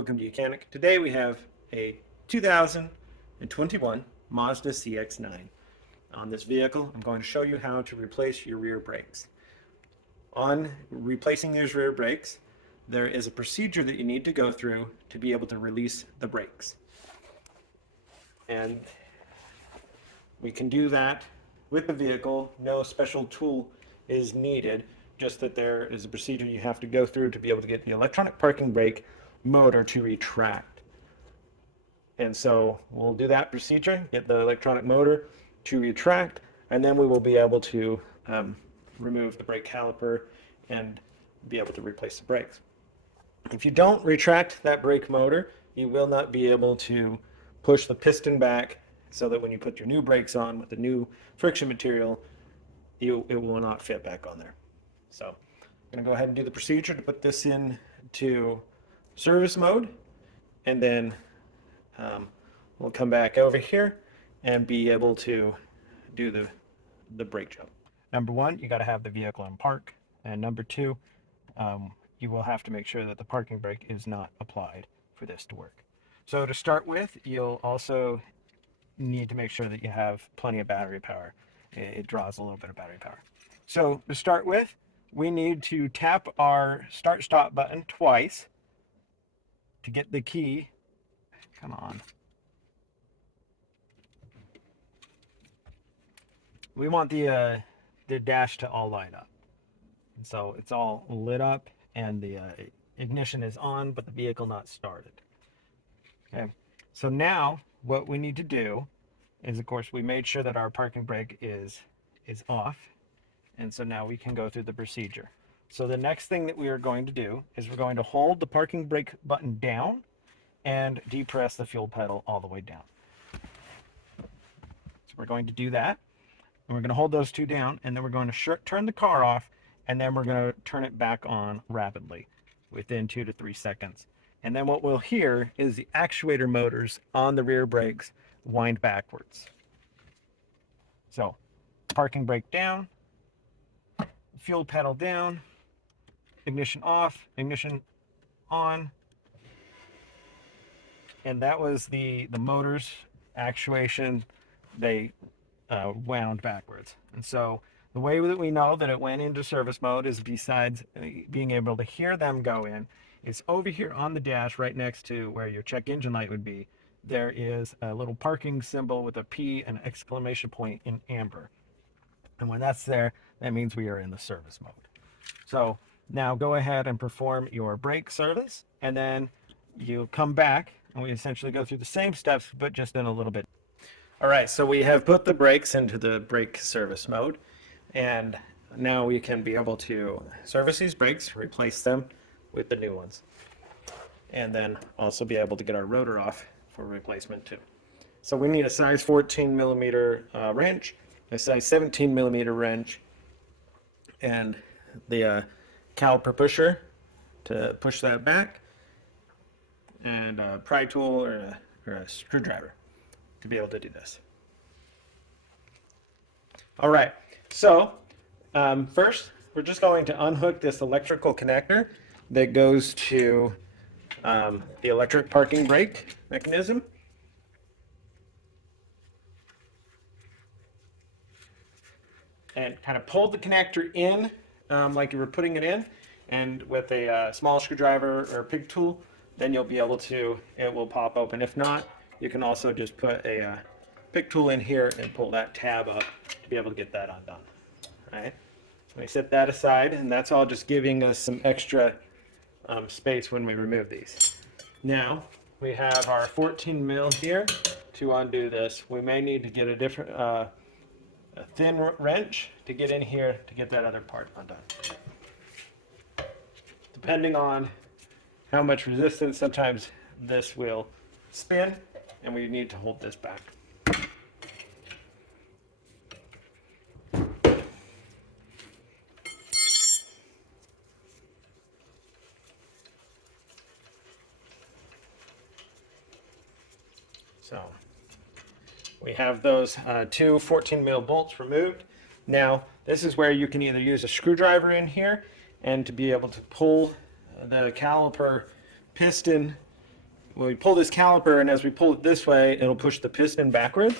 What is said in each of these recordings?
Welcome to Mechanic. Today we have a 2021 Mazda CX-9. On this vehicle, I'm going to show you how to replace your rear brakes. On replacing these rear brakes, there is a procedure that you need to go through to be able to release the brakes. And we can do that with the vehicle. No special tool is needed, just that there is a procedure you have to go through to be able to get the electronic parking brake motor to retract. And so we'll do that procedure, get the electronic motor to retract, and then we will be able to remove the brake caliper and be able to replace the brakes. If you don't retract that brake motor, you will not be able to push the piston back so that when you put your new brakes on with the new friction material, it will not fit back on there. So I'm going to go ahead and do the procedure to put this into service mode, and then we'll come back over here and be able to do the brake job. Number one, you got to have the vehicle in park, and number two, you will have to make sure that the parking brake is not applied for this to work. So to start with, you'll also need to make sure that you have plenty of battery power. It draws a little bit of battery power. So to start with, we need to tap our start-stop button twice to get the key. Come on. We want the dash to all light up. And so it's all lit up and the ignition is on, but the vehicle not started. Okay. So now what we need to do is, of course, we made sure that our parking brake is off. And so now we can go through the procedure. So the next thing that we are going to do is we're going to hold the parking brake button down and depress the fuel pedal all the way down. So we're going to do that, and we're going to hold those two down, and then we're going to turn the car off, and then we're going to turn it back on rapidly within 2 to 3 seconds. And then what we'll hear is the actuator motors on the rear brakes wind backwards. So parking brake down, fuel pedal down, ignition off, ignition on. And that was the motors actuation. They wound backwards. And so the way that we know that it went into service mode is, besides being able to hear them go in, is over here on the dash right next to where your check engine light would be. There is a little parking symbol with a P and exclamation point in amber. And when that's there, that means we are in the service mode. So now go ahead and perform your brake service, and then you come back and we essentially go through the same steps, but just in a little bit. All right, so we have put the brakes into the brake service mode, and now we can be able to service these brakes, replace them with the new ones, and then also be able to get our rotor off for replacement too. So we need a size 14 millimeter wrench, a size 17 millimeter wrench, and the caliper pusher to push that back, and a pry tool or a screwdriver to be able to do this. All right, so first we're just going to unhook this electrical connector that goes to the electric parking brake mechanism. And kind of pull the connector in like you were putting it in, and with a small screwdriver or a pig tool, then you'll be able to, it will pop open. If not, you can also just put a pick tool in here and pull that tab up to be able to get that undone. All right, so we set that aside, and that's all just giving us some extra space when we remove these. Now we have our 14 mil here. To undo this, we may need to get a different a thin wrench to get in here to get that other part undone. Depending on how much resistance, sometimes this will spin and we need to hold this back. So we have those two 14 mil bolts removed. Now this is where you can either use a screwdriver in here and to be able to pull the caliper piston when we pull this caliper, and as we pull it this way, it'll push the piston backward.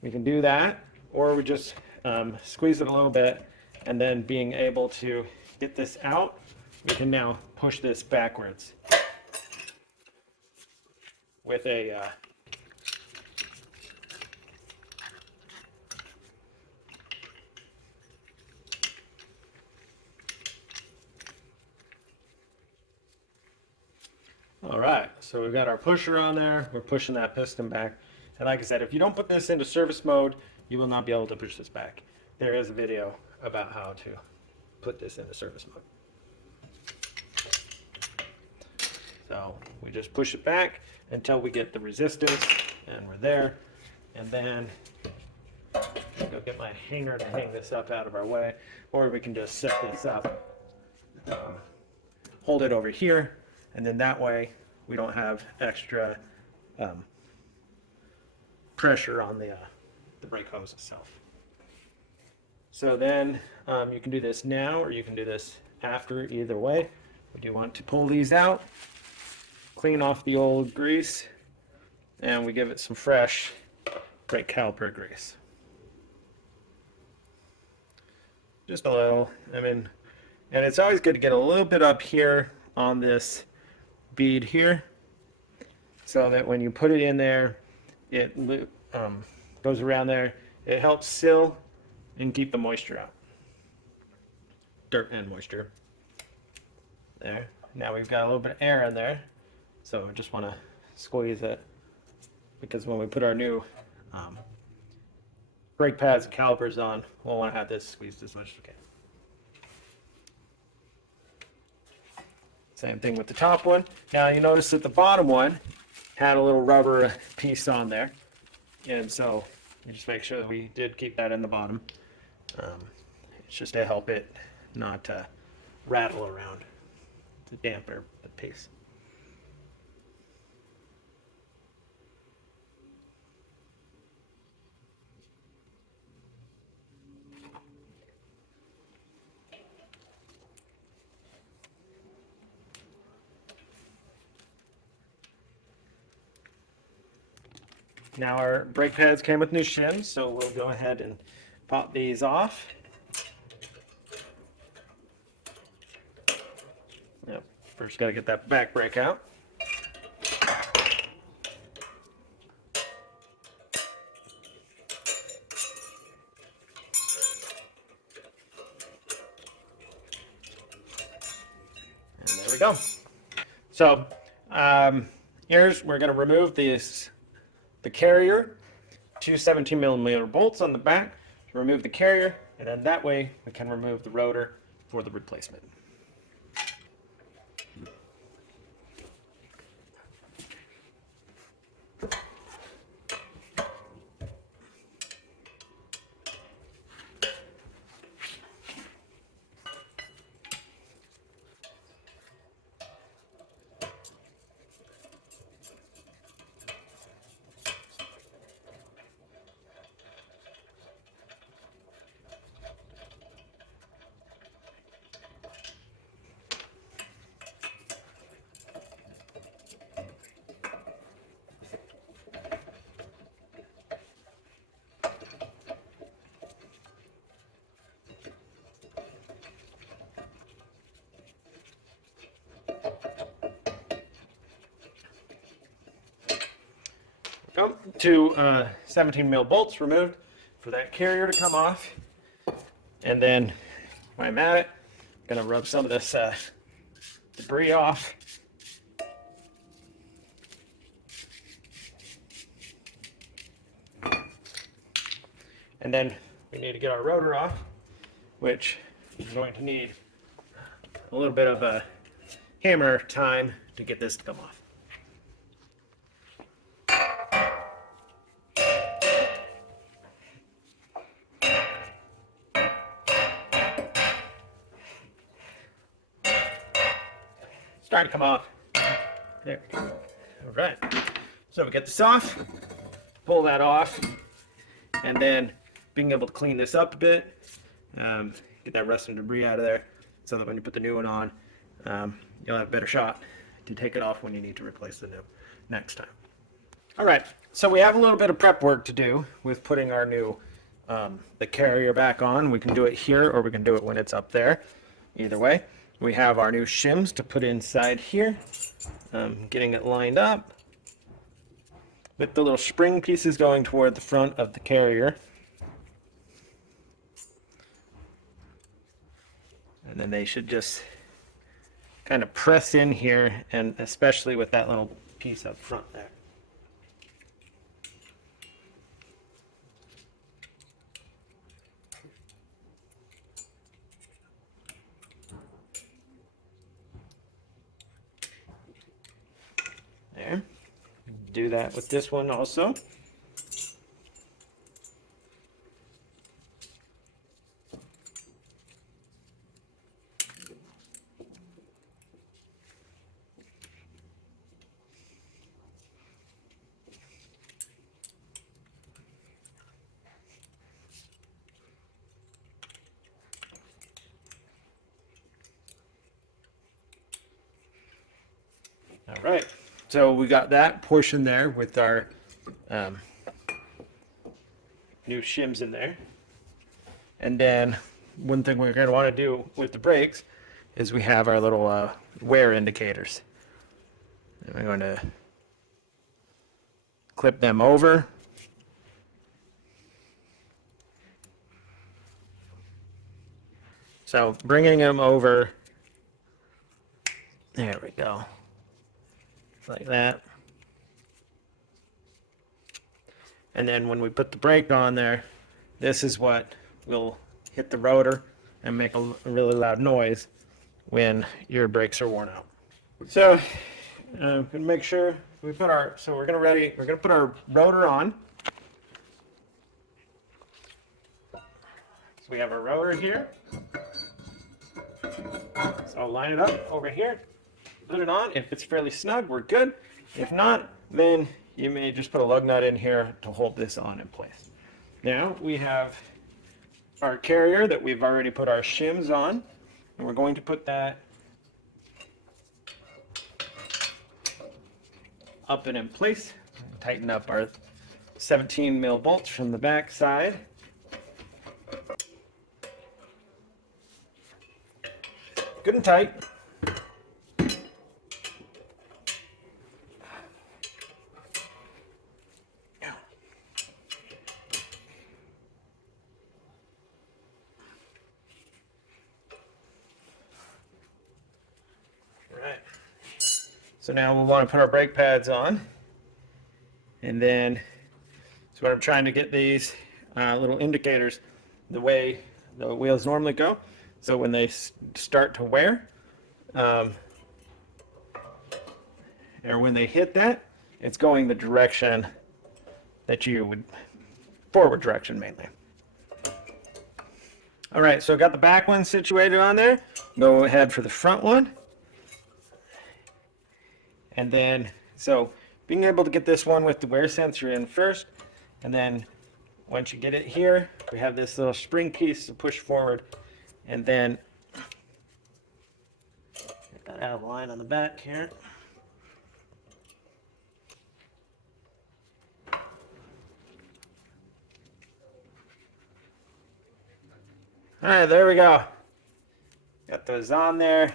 We can do that, or we just squeeze it a little bit, and then being able to get this out, we can now push this backwards with a all right, so we've got our pusher on there. We're pushing that piston back. And like I said, if you don't put this into service mode, you will not be able to push this back. There is a video about how to put this into service mode. So we just push it back until we get the resistance, and we're there. And then go get my hanger to hang this up out of our way, or we can just set this up, hold it over here, and then that way we don't have extra pressure on the brake hose itself. So then you can do this now, or you can do this after. Either way, we do want to pull these out, clean off the old grease, and we give it some fresh brake caliper grease. Just a little, I mean, and it's always good to get a little bit up here on this bead here, so that when you put it in there, it goes around there. It helps seal and keep the moisture out, dirt and moisture. There. Now we've got a little bit of air in there, so I just want to squeeze it, because when we put our new brake pads and calipers on, we'll want to have this squeezed as much as we can. Same thing with the top one. Now you notice that the bottom one had a little rubber piece on there, and so you just make sure that we did keep that in the bottom. It's just to help it not rattle around, to dampen the pace. Now our brake pads came with new shims, so we'll go ahead and pop these off. Yep. First got to get that back brake out. And there we go. So here's, we're going to remove the carrier, two 17mm bolts on the back to remove the carrier, and then that way we can remove the rotor for the replacement. Two 17mm bolts removed for that carrier to come off, and then when I'm at it, I'm gonna rub some of this debris off. And then we need to get our rotor off, which is going to need a little bit of a hammer time to get this to come off. Starting to come off. There we go. All right. So we get this off, pull that off, and then being able to clean this up a bit, get that rust and debris out of there, so that when you put the new one on, you'll have a better shot to take it off when you need to replace the new next time. All right, so we have a little bit of prep work to do with putting our new the carrier back on. We can do it here or we can do it when it's up there. Either way, we have our new shims to put inside here. Getting it lined up with the little spring pieces going toward the front of the carrier. And then they should just kind of press in here, and especially with that little piece up front there. There. Do that with this one also. All right, so we got that portion there with our new shims in there. And then one thing we're going to want to do with the brakes is we have our little wear indicators. And we're going to clip them over. So bringing them over, there we go, like that. And then when we put the brake on there, this is what will hit the rotor and make a really loud noise when your brakes are worn out. So gonna make sure we put our, so we're gonna put our rotor on. So we have our rotor here. So I'll line it up over here, put it on. If it's fairly snug, we're good. If not, then you may just put a lug nut in here to hold this on in place. Now we have our carrier that we've already put our shims on, and we're going to put that up and in place. Tighten up our 17 mil bolts from the back side. Good and tight. So now we'll want to put our brake pads on, and then so what I'm trying to get these little indicators the way the wheels normally go. So when they start to wear, or when they hit that, it's going the direction that you would, forward direction mainly. All right, so got the back one situated on there. Go ahead for the front one. And then, so being able to get this one with the wear sensor in first, and then once you get it here, we have this little spring piece to push forward, and then get that out of line on the back here. All right, there we go. Got those on there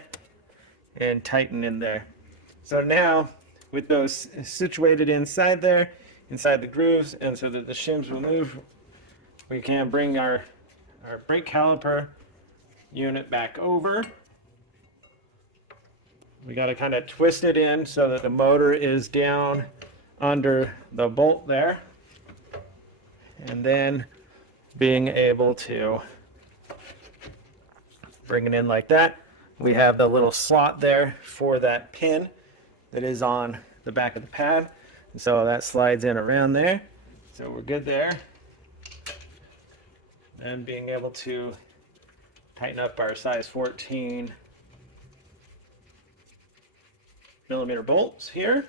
and tighten in there. So now, with those situated inside there, inside the grooves, and so that the shims will move, we can bring our brake caliper unit back over. We got to kind of twist it in so that the motor is down under the bolt there. And then being able to bring it in like that. We have the little slot there for that pin that is on the back of the pad, and so that slides in around there, so we're good there. And being able to tighten up our size 14 millimeter bolts here.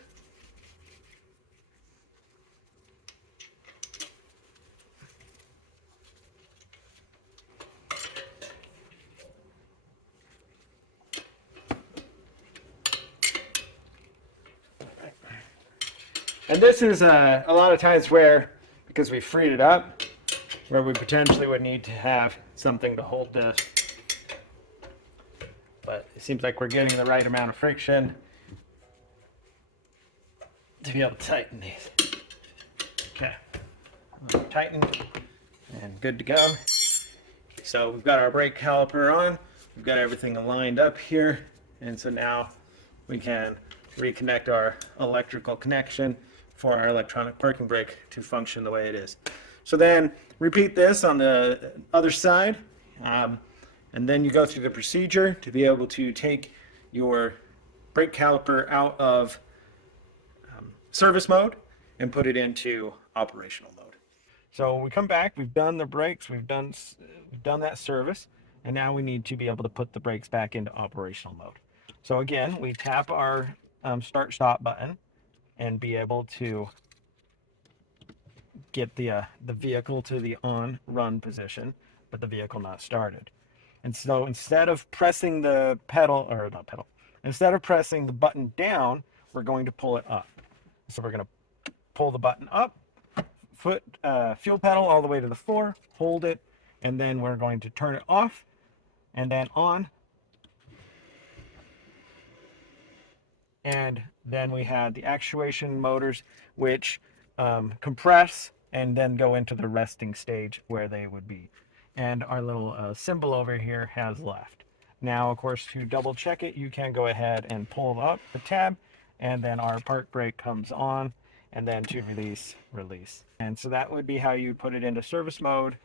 And this is a lot of times where, because we freed it up, where we potentially would need to have something to hold this. But it seems like we're getting the right amount of friction to be able to tighten these. Okay, tightened and good to go. So we've got our brake caliper on, we've got everything lined up here, and so now we can reconnect our electrical connection for our electronic parking brake to function the way it is. So then repeat this on the other side, and then you go through the procedure to be able to take your brake caliper out of service mode and put it into operational mode. So we come back, we've done the brakes, we've done that service, and now we need to be able to put the brakes back into operational mode. So again, we tap our start stop button and be able to get the vehicle to the on run position, but the vehicle not started. And so instead of pressing the instead of pressing the button down, we're going to pull it up. So we're going to pull the button up, fuel pedal all the way to the floor, hold it, and then we're going to turn it off and then on. And then we had the actuation motors, which compress and then go into the resting stage where they would be. And our little symbol over here has left. Now, of course, to double check it, you can go ahead and pull up the tab, and then our park brake comes on, and then to release. And so that would be how you put it into service mode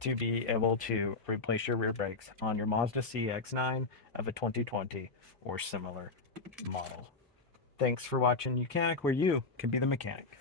to be able to replace your rear brakes on your Mazda CX-9 of a 2020 or similar model. Thanks for watching Mechanic, where you can be the mechanic.